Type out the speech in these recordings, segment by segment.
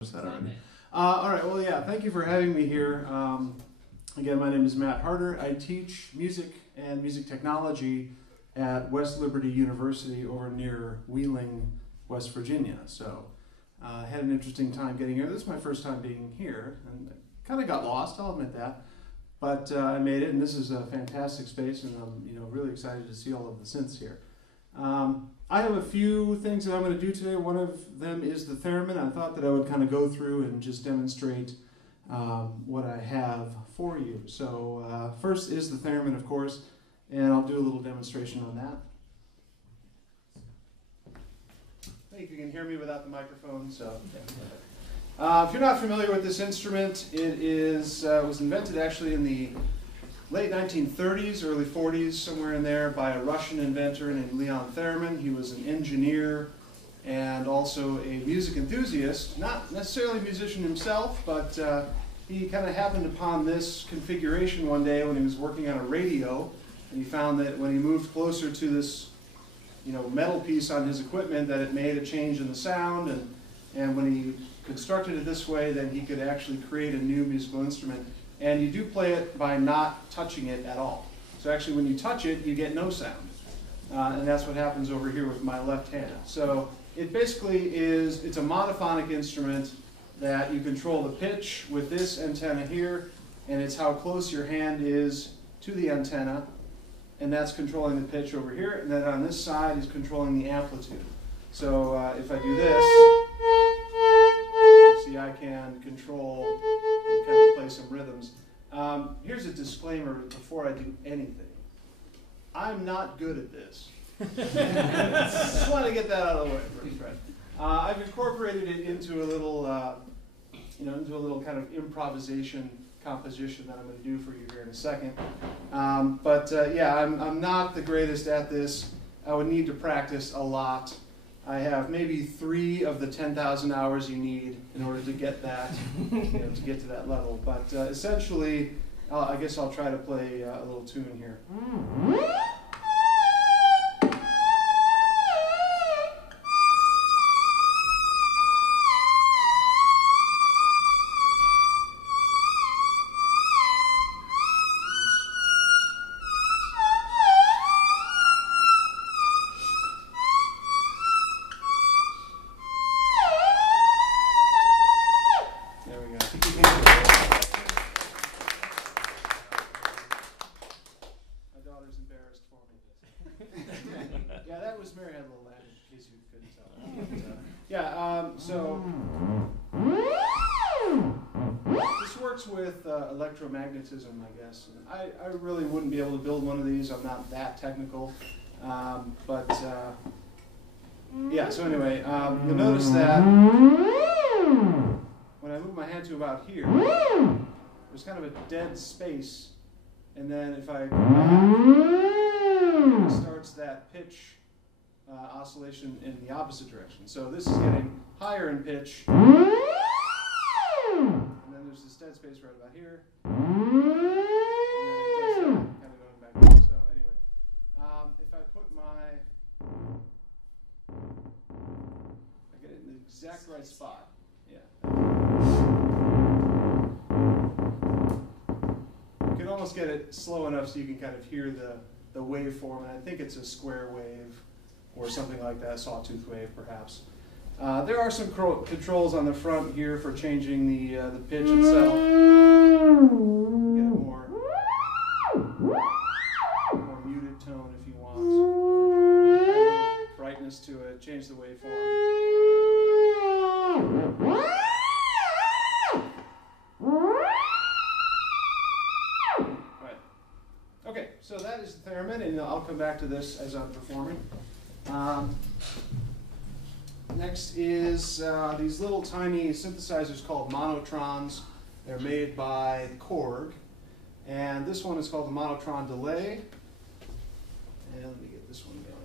That already. All right, well, yeah, thank you for having me here. Again, my name is Matt Harder. I teach music and music technology at West Liberty University over near Wheeling, West Virginia. So I had an interesting time getting here. This is my first time being here, and I kind of got lost, I'll admit that. But I made it, and this is a fantastic space, and I'm really excited to see all of the synths here. I have a few things that I'm going to do today. One of them is the Theremin. I thought that I would kind of go through and just demonstrate what I have for you. So first is the Theremin, of course, and I'll do a little demonstration on that. I think you can hear me without the microphone. So, if you're not familiar with this instrument, it was invented actually in the late 1930s, early 40s, somewhere in there, by a Russian inventor named Leon Theremin. He was an engineer and also a music enthusiast, not necessarily a musician himself, but he kind of happened upon this configuration one day when he was working on a radio, and he found that when he moved closer to this metal piece on his equipment, that it made a change in the sound, and when he constructed it this way, then he could actually create a new musical instrument. And you do play it by not touching it at all. So actually when you touch it, you get no sound. And that's what happens over here with my left hand. So it basically it's a monophonic instrument that you control the pitch with this antenna here, and it's how close your hand is to the antenna, and that's controlling the pitch over here, and then on this side is controlling the amplitude. So if I do this, see I can control, kind of play some rhythms. Here's a disclaimer before I do anything. I'm not good at this. Just want to get that out of the way first, right? I've incorporated it into a little, kind of improvisation composition that I'm going to do for you here in a second. Yeah, I'm not the greatest at this. I would need to practice a lot. I have maybe 3 of the 10,000 hours you need in order to get that, to get to that level. But essentially, I guess I'll try to play a little tune here. With electromagnetism, I guess. I really wouldn't be able to build one of these. I'm not that technical. Yeah, so anyway, you'll notice that when I move my hand to about here, there's kind of a dead space, and then if I go back, it starts that pitch oscillation in the opposite direction. So this is getting higher in pitch. There's this dead space right about here, and then it does that, kind of going back there. So anyway, if I put I get it in the exact right spot. Yeah. You can almost get it slow enough so you can kind of hear the waveform, and I think it's a square wave or something like that, sawtooth wave perhaps. There are some controls on the front here for changing the pitch itself. Get a more muted tone if you want. Add a little brightness to it. Change the waveform. Right. Okay, so that is the Theremin, and I'll come back to this as I'm performing. Next is these little tiny synthesizers called Monotrons. They're made by Korg. And this one is called the Monotron Delay. And let me get this one going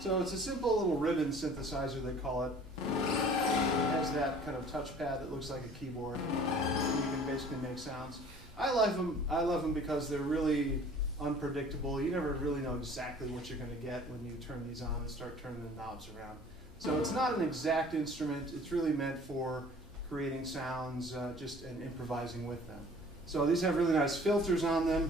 So it's a simple little ribbon synthesizer, they call it. It has has that kind of touchpad that looks like a keyboard. You can basically make sounds. I love them because they're really unpredictable. You never really know exactly what you're going to get when you turn these on and start turning the knobs around. So it's not an exact instrument. It's really meant for creating sounds just and improvising with them. So these have really nice filters on them.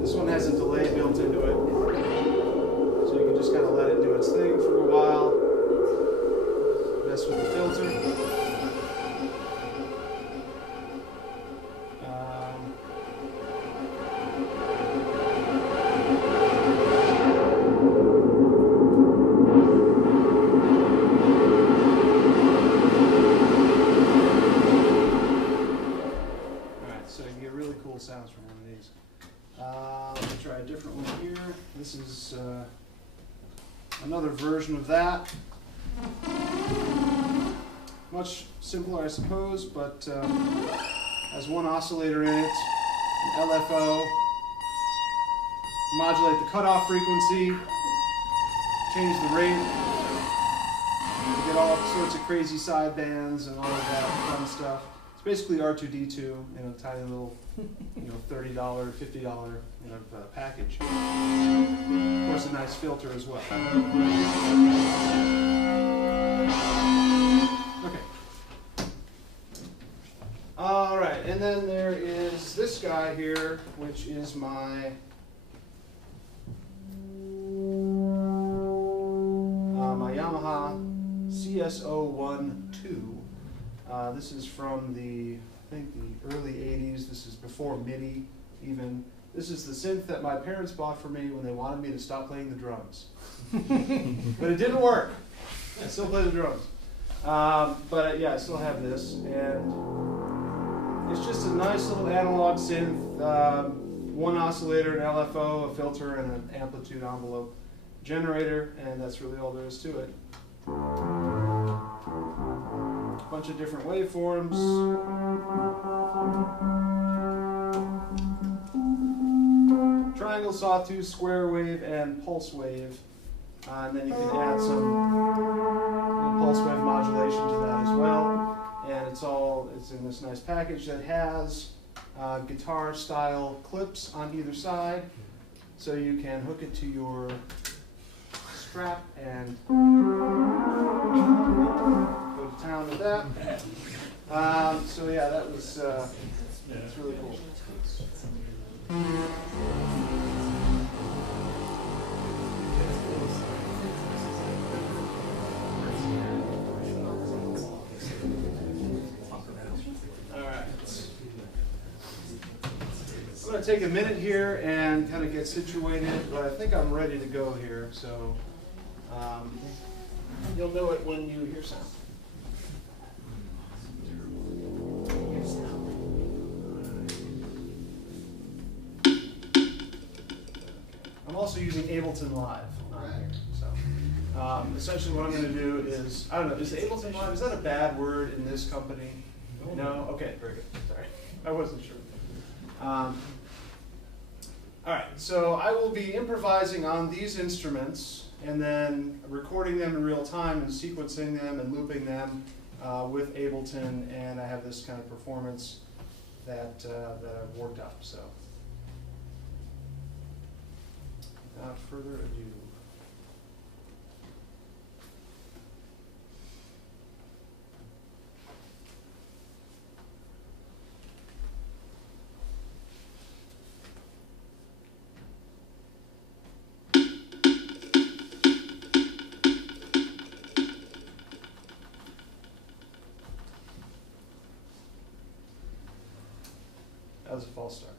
This one has a delay built into it. So you can just kind of let it do its thing for a while. Mess with the filter. Sounds from one of these. Let me try a different one here. This is another version of that. Much simpler, I suppose, but has one oscillator in it, an LFO, modulate the cutoff frequency, change the rate. You get all sorts of crazy sidebands and all of that fun stuff. Basically R2D2 in a tiny little, $30, $50 package. Of course, a nice filter as well. Okay. All right, and then there is this guy here, which is my my Yamaha CS012. This is from the, I think, the early 80s. This is before MIDI, even. This is the synth that my parents bought for me when they wanted me to stop playing the drums. But it didn't work. I still play the drums. But yeah, I still have this. And it's just a nice little analog synth. One oscillator, an LFO, a filter, and an amplitude envelope generator. And that's really all there is to it. Bunch of different waveforms. Triangle, sawtooth, square wave, and pulse wave. And then you can add some pulse wave modulation to that as well. And it's in this nice package that has guitar style clips on either side. So you can hook it to your strap and go to town with that. So yeah, that was that's really cool. All right. I'm going to take a minute here and kind of get situated, but I think I'm ready to go here. So you'll know it when you hear sound. I'm also using Ableton Live on here. So essentially what I'm going to do is, I don't know, is Ableton Live, is that a bad word in this company? No? Okay, very good. Sorry. I wasn't sure. All right, so I will be improvising on these instruments and then recording them in real time and sequencing them and looping them with Ableton, and I have this kind of performance that I've worked up. So without further ado. That was a false start.